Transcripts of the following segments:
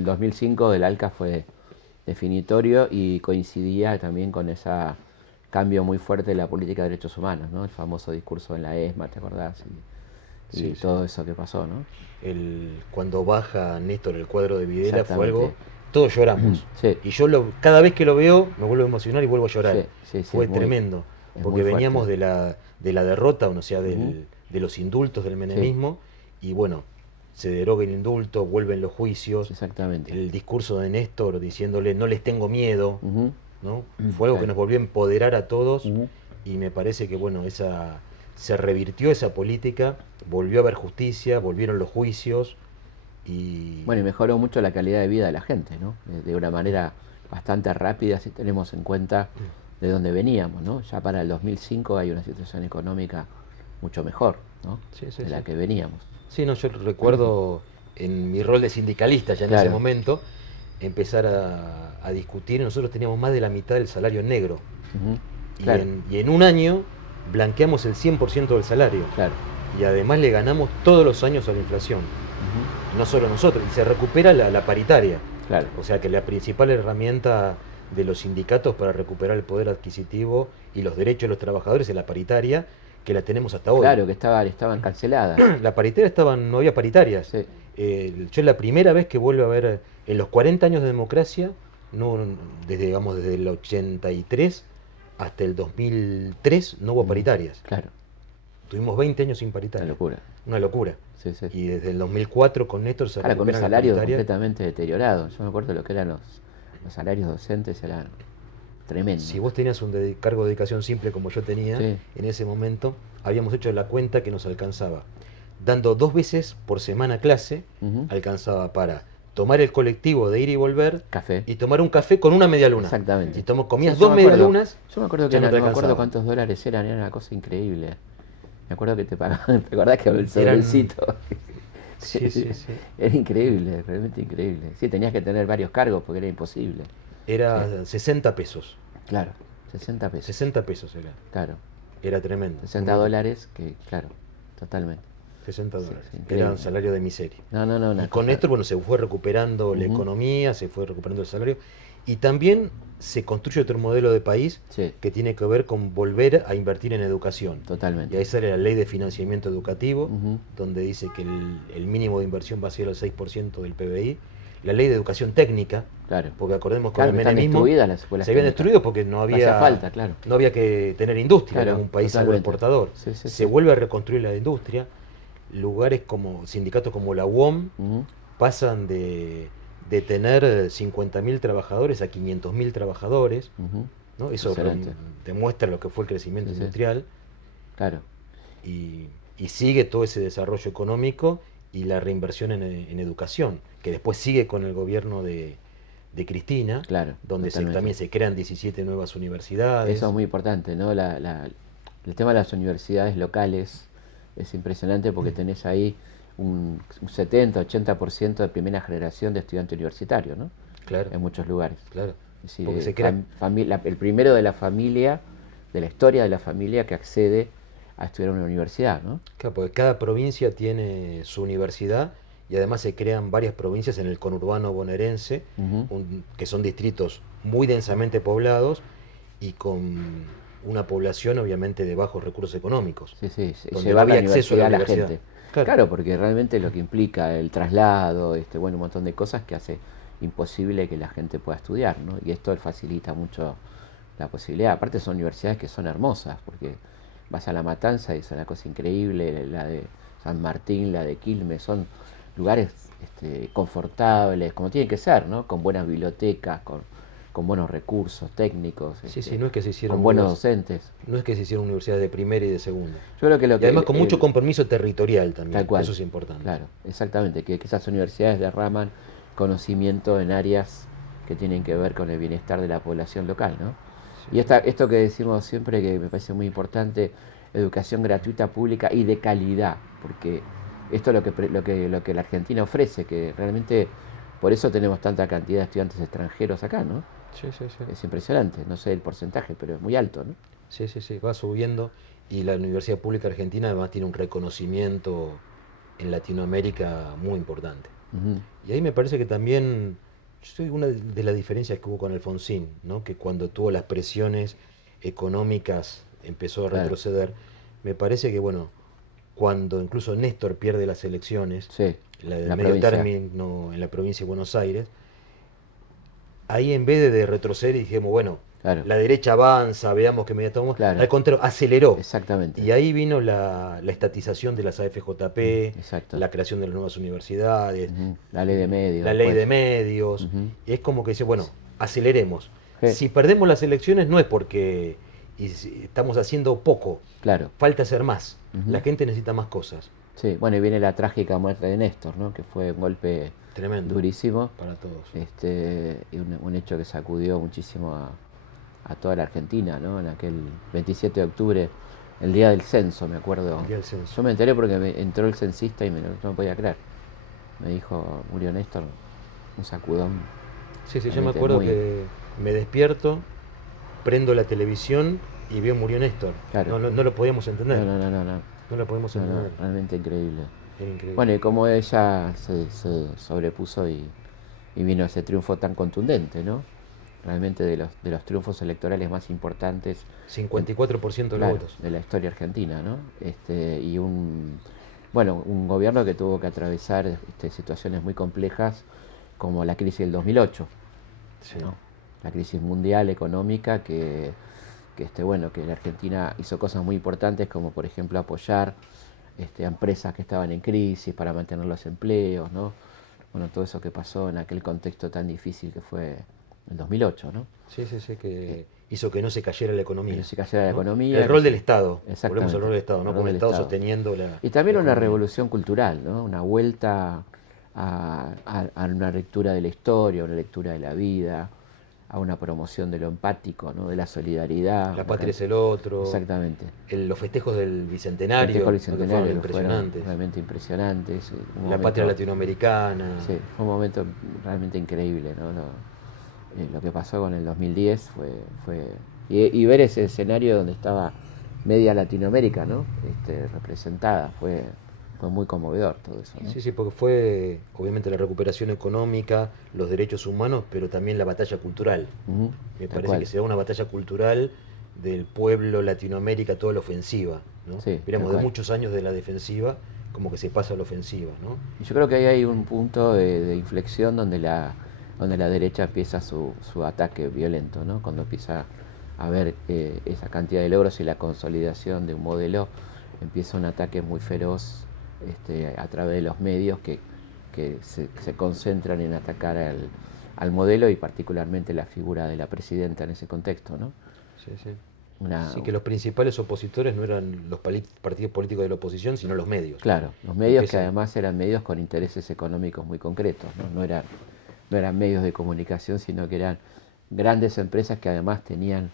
el 2005 del ALCA fue definitorio y coincidía también con ese cambio muy fuerte de la política de derechos humanos, ¿no? El famoso discurso en la ESMA, ¿te acordás? Y Sí, sí. todo eso que pasó, ¿no? Cuando baja Néstor el cuadro de Videla fue algo, Exactamente. todos lloramos. Sí, Y yo cada vez que lo veo me vuelvo a emocionar y vuelvo a llorar. sí, sí, sí, Fue tremendo, es muy porque fuerte. veníamos de la derrota, o sea, Ujú. de los indultos del Sí, menemismo, y bueno, se deroga el indulto, vuelven los juicios, exactamente. el discurso de Néstor diciéndole no les tengo miedo, Ujú. ¿no? Fue algo que Claro. nos volvió a empoderar a todos Ujú. y me parece que bueno, se revirtió esa política, volvió a haber justicia, volvieron los juicios y Bueno, y mejoró mucho la calidad de vida de la gente, ¿no? De una manera bastante rápida si tenemos en cuenta de dónde veníamos, ¿no? Ya para el 2005 hay una situación económica mucho mejor, ¿no? sí, sí, De sí. la que veníamos. Sí, no, yo recuerdo en mi rol de sindicalista ya en ese Claro. momento empezar a discutir, nosotros teníamos más de la mitad del salario en negro Ujú. Claro, y en un año blanqueamos el 100% del salario claro. y además le ganamos todos los años a la inflación. Ujú. No solo nosotros, y se recupera la paritaria. Claro. O sea que la principal herramienta de los sindicatos para recuperar el poder adquisitivo y los derechos de los trabajadores es la paritaria, que la tenemos hasta hoy. Claro, que estaban canceladas. La paritaria no había paritarias. Sí. Yo la primera vez que vuelvo a ver, en los 40 años de democracia, no, desde, digamos, desde el 83 hasta el 2003 no hubo Ujú. paritarias. Claro, Tuvimos 20 años sin una paritaria. locura. Una locura. Sí, sí. Y desde el 2004 con Néstor se Ahora con un recuperan las salario paritarias. completamente deteriorado. Yo me acuerdo de lo que eran los salarios docentes, eran tremendos. Si vos tenías un cargo de dedicación simple como yo tenía Sí. en ese momento, habíamos hecho la cuenta que nos alcanzaba. Dando 2 veces por semana clase, Ujú. alcanzaba para tomar el colectivo de ir y volver Café. y tomar un café con una media luna. Exactamente. Si comías Sí, yo dos me medias acuerdo. lunas, Yo me acuerdo que ya no era, te no me acuerdo alcanzaba. cuántos dólares eran, era una cosa increíble. Me acuerdo que te pagaban, ¿te acordás que el Eran. sobrecito? Sí, sí, sí. Era increíble, realmente increíble. Sí, tenías que tener varios cargos porque era imposible. Sí, Era 60 pesos. claro, 60 pesos. 60 pesos era. Claro, Era tremendo. 60 dólares, que claro, totalmente. 60 Sí, dólares. sí, Era increíble. un salario de miseria. No, no, no, Y una con cosa. esto, bueno, se fue recuperando la Ujú. economía, se fue recuperando el salario. Y también se construye otro modelo de país Sí, que tiene que ver con volver a invertir en educación. Y totalmente. ahí sale la ley de financiamiento educativo, Ujú. donde dice que el mínimo de inversión va a ser el 6% del PBI. La ley de educación técnica, Claro. porque acordemos con Claro, el que están menemismo destruidas las escuelas se habían técnicas. destruido porque No hacía falta, claro. no había que tener industria, Claro, éramos un país totalmente. agroexportador. Sí, sí, Se sí. vuelve a reconstruir la industria, lugares como sindicatos como la UOM Ujú. pasan de tener 50.000 trabajadores a 500.000 trabajadores, Ujú. ¿no? Eso Impresionante. demuestra lo que fue el crecimiento Sí, sí. industrial Claro, y sigue todo ese desarrollo económico y la reinversión en educación, que después sigue con el gobierno de Cristina, claro, donde totalmente. también se crean 17 nuevas universidades. Eso es muy importante, ¿no? El tema de las universidades locales es impresionante porque tenés ahí un 70-80% de primera generación de estudiante universitario, ¿no? Claro, En muchos lugares. claro. Es decir, Porque se crea. el primero de la familia, de la historia de la familia que accede a estudiar en una universidad, ¿no? Claro, porque cada provincia tiene su universidad y además se crean varias provincias en el conurbano bonaerense, Ujú. que son distritos muy densamente poblados y con una población obviamente de bajos recursos económicos, Sí, sí, donde no llevar la había acceso a universidad la a la universidad. gente. Claro, Claro, porque realmente lo que implica el traslado, bueno, un montón de cosas que hace imposible que la gente pueda estudiar, ¿no? Y esto facilita mucho la posibilidad. Aparte son universidades que son hermosas, porque vas a La Matanza y es una cosa increíble, la de San Martín, la de Quilmes, son lugares confortables, como tienen que ser, ¿no? Con buenas bibliotecas, con buenos recursos técnicos, sí, sí, no es que se hicieron con buenos docentes. no es que se hicieron universidades de primera y de segunda. Yo creo que Y además con mucho compromiso territorial también, tal cual, eso es importante. claro, exactamente, que esas universidades derraman conocimiento en áreas que tienen que ver con el bienestar de la población local, ¿no? Sí, Y sí. esto que decimos siempre, que me parece muy importante, educación gratuita, pública y de calidad, porque esto es lo que la Argentina ofrece, que realmente por eso tenemos tanta cantidad de estudiantes extranjeros acá, ¿no? Sí, sí, sí. Es impresionante, no sé el porcentaje, pero es muy alto, ¿no? Sí, sí, sí, va subiendo y la Universidad Pública Argentina además tiene un reconocimiento en Latinoamérica muy importante. Ujú. Y ahí me parece que también, yo soy una de las diferencias que hubo con Alfonsín, ¿no? Que cuando tuvo las presiones económicas empezó a Claro, retroceder. Me parece que, bueno, cuando incluso Néstor pierde las elecciones, sí, la del la medio provincia, término en la provincia de Buenos Aires, ahí en vez de retroceder y dijimos, bueno, claro, la derecha avanza, veamos qué medida tomamos, claro, al contrario, aceleró. exactamente, Y ahí vino la estatización de las AFJP, exacto. la creación de las nuevas universidades, Ujú. La ley de medios la ley de después. medios. Ujú. Y es como que dice, bueno, aceleremos. Sí, Si perdemos las elecciones no es porque si estamos haciendo poco, claro. falta hacer más. La Ujú. gente necesita más cosas. Sí, bueno, y viene la trágica muerte de Néstor, ¿no? Que fue un golpe Tremendo durísimo, para todos. y un hecho que sacudió muchísimo a toda la Argentina, ¿no? En aquel 27 de octubre, el día del censo, me acuerdo. El día del censo. Yo me enteré porque entró el censista y no me podía creer. Me dijo, murió Néstor, un sacudón Sí, sí, yo me realmente acuerdo muy... que me despierto, prendo la televisión y veo murió Néstor. Claro. No lo podíamos entender. No, no, no, no, no, No lo podíamos no, no, entender. realmente increíble. Era increíble. Bueno, y como ella se sobrepuso y vino ese triunfo tan contundente, ¿no? Realmente de los triunfos electorales más importantes, en- 54% de los claro, votos. de la historia argentina, ¿no? Y bueno, un gobierno que tuvo que atravesar situaciones muy complejas como la crisis del 2008, Sí. ¿no? La crisis mundial económica bueno, que la Argentina hizo cosas muy importantes como por ejemplo apoyar a empresas que estaban en crisis para mantener los empleos, ¿no? Bueno, todo eso que pasó en aquel contexto tan difícil que fue el 2008, ¿no? Sí, sí, sí, que hizo que no se cayera la Que economía. no se cayera la ¿no? economía. El rol del Estado. Volvemos Exactamente, al rol del Estado, ¿no? el Como rol el del Estado Estado. sosteniendo Y también la una economía. revolución cultural, ¿no? Una vuelta a una lectura de la historia, una lectura de la vida, a una promoción de lo empático, ¿no? De la solidaridad. La patria es el otro. Exactamente. Los festejos del Bicentenario, Festejos ¿no? Que fueron bicentenarios que fueron impresionantes. realmente impresionantes. La patria latinoamericana. Sí, fue un momento realmente increíble, ¿no? Lo que pasó con el 2010 y ver ese escenario donde estaba media Latinoamérica, ¿no? Representada, fue muy conmovedor todo eso, ¿no? Sí, sí, porque fue obviamente la recuperación económica, los derechos humanos, pero también la batalla cultural. Ujú, Me tal parece cual. que se da una batalla cultural del pueblo Latinoamérica, toda la ofensiva, ¿no? Sí, Miramos, tal de cual. muchos años de la defensiva, como que se pasa a la ofensiva, ¿no? Y yo creo que ahí hay un punto de inflexión donde la derecha empieza su ataque violento, ¿no? Cuando empieza a ver esa cantidad de logros y la consolidación de un modelo, empieza un ataque muy feroz a través de los medios que se concentran en atacar al modelo y particularmente la figura de la presidenta en ese contexto, ¿no? Sí, sí. Una, Sí, que los principales opositores no eran los partidos políticos de la oposición, sino los medios. claro, los medios que Empieza- además eran medios con intereses económicos muy concretos, ¿no? No eran medios de comunicación, sino que eran grandes empresas que además tenían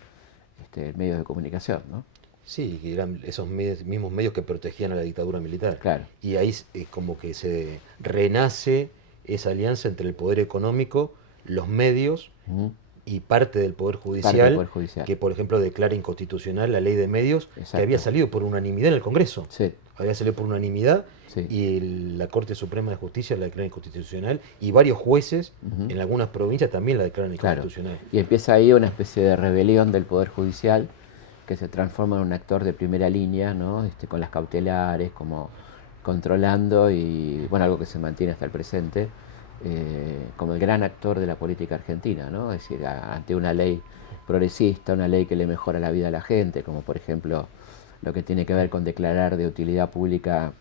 medios de comunicación, ¿no? Sí, que eran esos mismos medios que protegían a la dictadura militar. Claro. Y ahí es como que se renace esa alianza entre el poder económico, los medios Ujú. y parte del Poder Parte del Judicial, Poder Judicial. que por ejemplo declara inconstitucional la ley de medios, que Exacto. había salido por unanimidad en el Congreso. Sí, Había salido por unanimidad sí. y la Corte Suprema de Justicia la declara inconstitucional y varios jueces Ujú. en algunas provincias también la declaran Claro. inconstitucional. Y empieza ahí una especie de rebelión del Poder Judicial que se transforma en un actor de primera línea, ¿no? Con las cautelares, como controlando y, bueno, algo que se mantiene hasta el presente, como el gran actor de la política argentina, ¿no? Es decir, ante una ley progresista, una ley que le mejora la vida a la gente, como por ejemplo lo que tiene que ver con declarar de utilidad pública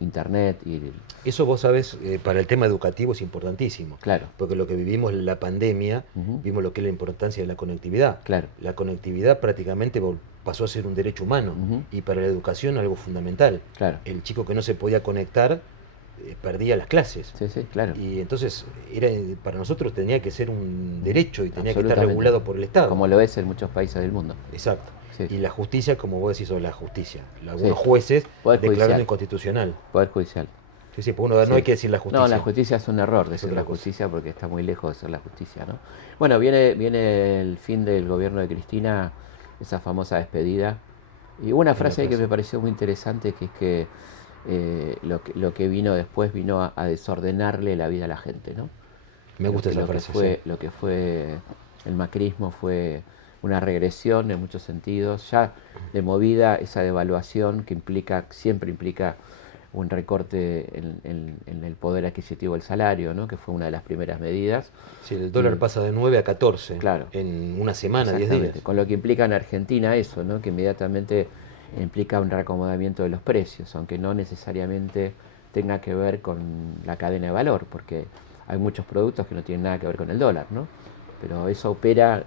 Internet y... Eso vos sabés, para el tema educativo es importantísimo. Claro. Porque lo que vivimos en la pandemia, Ujú. vimos lo que es la importancia de la conectividad. Claro. La conectividad prácticamente pasó a ser un derecho humano Ujú. y para la educación algo fundamental. Claro. El chico que no se podía conectar perdía las clases. Sí, sí, claro. Y entonces para nosotros tenía que ser un derecho y tenía que estar Absolutamente. regulado por el Estado. Como lo es en muchos países del mundo. Exacto. Sí. Y la justicia, como vos decís, o la justicia. Algunos Sí. jueces Poder declararon judicial. inconstitucional. Poder Judicial. Sí, sí, porque no Sí. hay que decir la justicia. No, la justicia es un error decir otra la cosa. justicia porque está muy lejos de ser la justicia, ¿no? Bueno, viene el fin del gobierno de Cristina, esa famosa despedida. Y hubo una frase ahí que frase. me pareció muy interesante, que es que lo que vino después vino a desordenarle la vida a la gente, ¿no? Me gusta esa frase. Sí. Lo que fue el macrismo fue una regresión en muchos sentidos, ya de movida esa devaluación que siempre implica un recorte en el poder adquisitivo del salario, ¿no? Que fue una de las primeras medidas. Sí, el dólar pasa de 9 a 14 claro, en una semana, 10 días. Con lo que implica en Argentina eso, ¿no? Que inmediatamente implica un reacomodamiento de los precios, aunque no necesariamente tenga que ver con la cadena de valor, porque hay muchos productos que no tienen nada que ver con el dólar, ¿no? Pero eso opera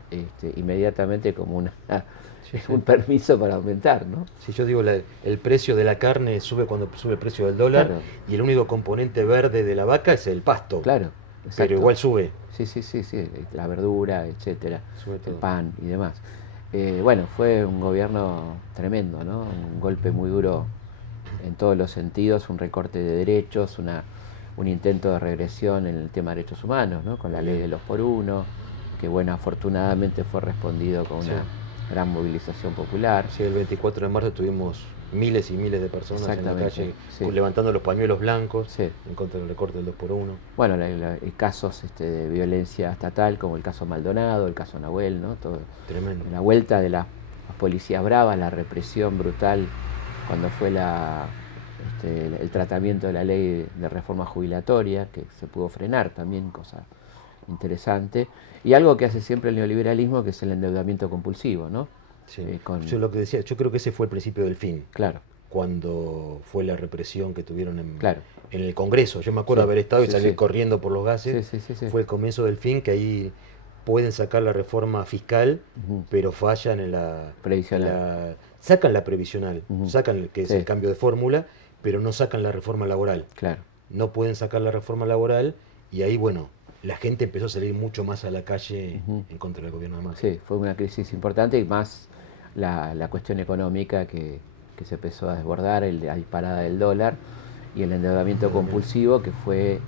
inmediatamente como un permiso para aumentar, ¿no? Si yo digo, el precio de la carne sube cuando sube el precio del dólar, claro, y el único componente verde de la vaca es el pasto. Claro, exacto. Pero igual sube. Sí, la verdura, etcétera, el pan y demás. Bueno, fue un gobierno tremendo, ¿no? Un golpe muy duro en todos los sentidos, un recorte de derechos, un intento de regresión en el tema de derechos humanos, ¿no? Con la ley de los por uno, que bueno, afortunadamente fue respondido con una gran movilización popular. Sí, el 24 de marzo tuvimos miles y miles de personas en la calle levantando los pañuelos blancos en contra del recorte del 2x1. Bueno, casos de violencia estatal, como el caso Maldonado, el caso Nahuel, ¿no? Todo. Tremendo. La vuelta de las policías bravas, la represión brutal cuando fue el tratamiento de la ley de reforma jubilatoria, que se pudo frenar también, cosa interesante, y algo que hace siempre el neoliberalismo, que es el endeudamiento compulsivo, ¿no? Sí. Yo lo que decía, yo creo que ese fue el principio del fin. Claro. Cuando fue la represión que tuvieron en el Congreso. Yo me acuerdo haber estado y salir corriendo por los gases. Fue el comienzo del fin, que ahí pueden sacar la reforma fiscal, pero fallan en la previsional. Sacan la previsional, sacan que es el cambio de fórmula, pero no sacan la reforma laboral. Claro. No pueden sacar la reforma laboral y ahí, bueno, la gente empezó a salir mucho más a la calle en contra del gobierno de Macri. Sí, fue una crisis importante y más la cuestión económica que se empezó a desbordar, la disparada del dólar y el endeudamiento compulsivo, que fue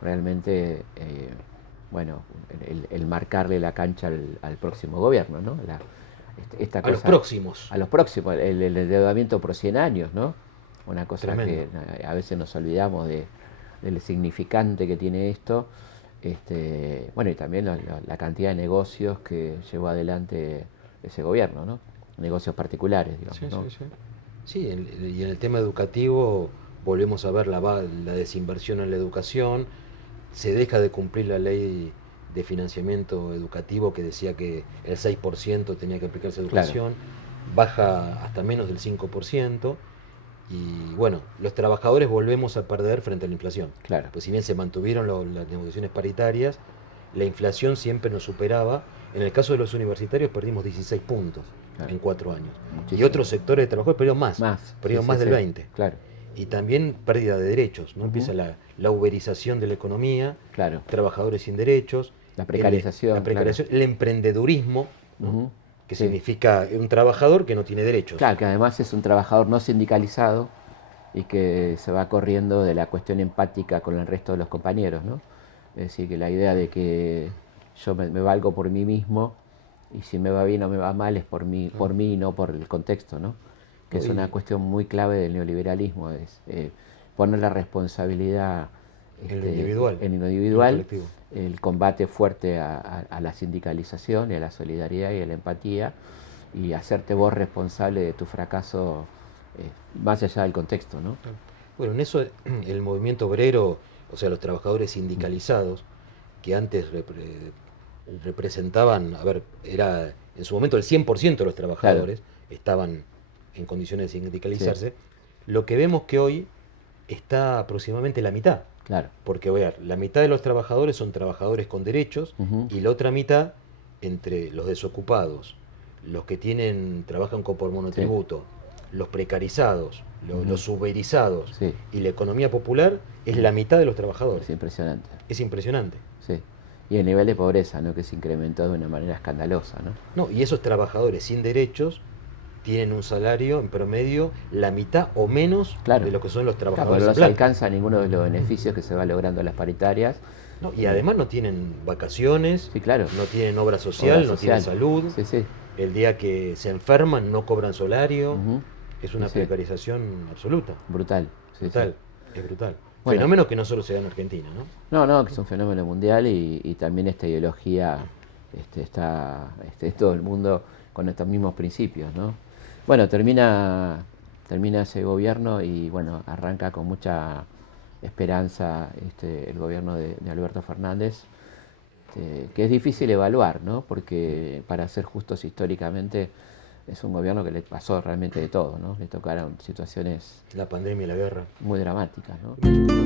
realmente el marcarle la cancha al próximo gobierno, ¿no? A los próximos. A los próximos, el endeudamiento por 100 años, ¿no? Una cosa tremendo, que a veces nos olvidamos del significante que tiene esto. Bueno, y también la cantidad de negocios que llevó adelante ese gobierno, ¿no? Negocios particulares, digamos, ¿no? Sí, y en el tema educativo volvemos a ver la desinversión en la educación. Se deja de cumplir la ley de financiamiento educativo que decía que el 6% tenía que aplicarse a educación. Claro. Baja hasta menos del 5%. Y bueno, los trabajadores volvemos a perder frente a la inflación. Claro. Pues si bien se mantuvieron las negociaciones paritarias, la inflación siempre nos superaba. En el caso de los universitarios perdimos 16 puntos en 4 años. Muchísimo. Y otros sectores de trabajadores perdieron más del 20. Claro. Y también pérdida de derechos, ¿no? Empieza la uberización de la economía, trabajadores sin derechos, la precarización, el emprendedurismo, ¿no? Que significa un trabajador que no tiene derechos. Claro, que además es un trabajador no sindicalizado y que se va corriendo de la cuestión empática con el resto de los compañeros, ¿no? Es decir, que la idea de que yo me valgo por mí mismo y si me va bien o me va mal es por mí y no por el contexto, ¿no? Que es una cuestión muy clave del neoliberalismo, es poner la responsabilidad en lo individual, el combate fuerte a la sindicalización y a la solidaridad y a la empatía, y hacerte vos responsable de tu fracaso más allá del contexto, ¿no? Bueno, en eso el movimiento obrero, o sea, los trabajadores sindicalizados, que antes representaban, era en su momento el 100% de los trabajadores estaban en condiciones de sindicalizarse, lo que vemos que hoy está aproximadamente la mitad. Claro. Porque la mitad de los trabajadores son trabajadores con derechos y la otra mitad, entre los desocupados, los que trabajan por monotributo, los precarizados, los uberizados y la economía popular, es la mitad de los trabajadores. Es impresionante. Es impresionante. Sí. Y el nivel de pobreza, ¿no? Que se incrementó de una manera escandalosa, ¿no? No, y esos trabajadores sin derechos tienen un salario en promedio la mitad o menos de lo que son los trabajadores. Claro, pero no se alcanza ninguno de los beneficios que se va logrando en las paritarias. No, y además no tienen vacaciones, no tienen obra social, no tienen salud. El día que se enferman no cobran salario. Es una Sí, sí. precarización absoluta, Brutal. Sí, sí. brutal, es brutal. Bueno, Fenómeno que no solo se da en Argentina, ¿no? no, que es un fenómeno mundial y también esta ideología está en todo el mundo con estos mismos principios, ¿no? Bueno, termina ese gobierno y bueno, arranca con mucha esperanza el gobierno de Alberto Fernández, que es difícil evaluar, ¿no? Porque para ser justos históricamente es un gobierno que le pasó realmente de todo, ¿no? Le tocaron situaciones La pandemia y la guerra. muy dramáticas, ¿no?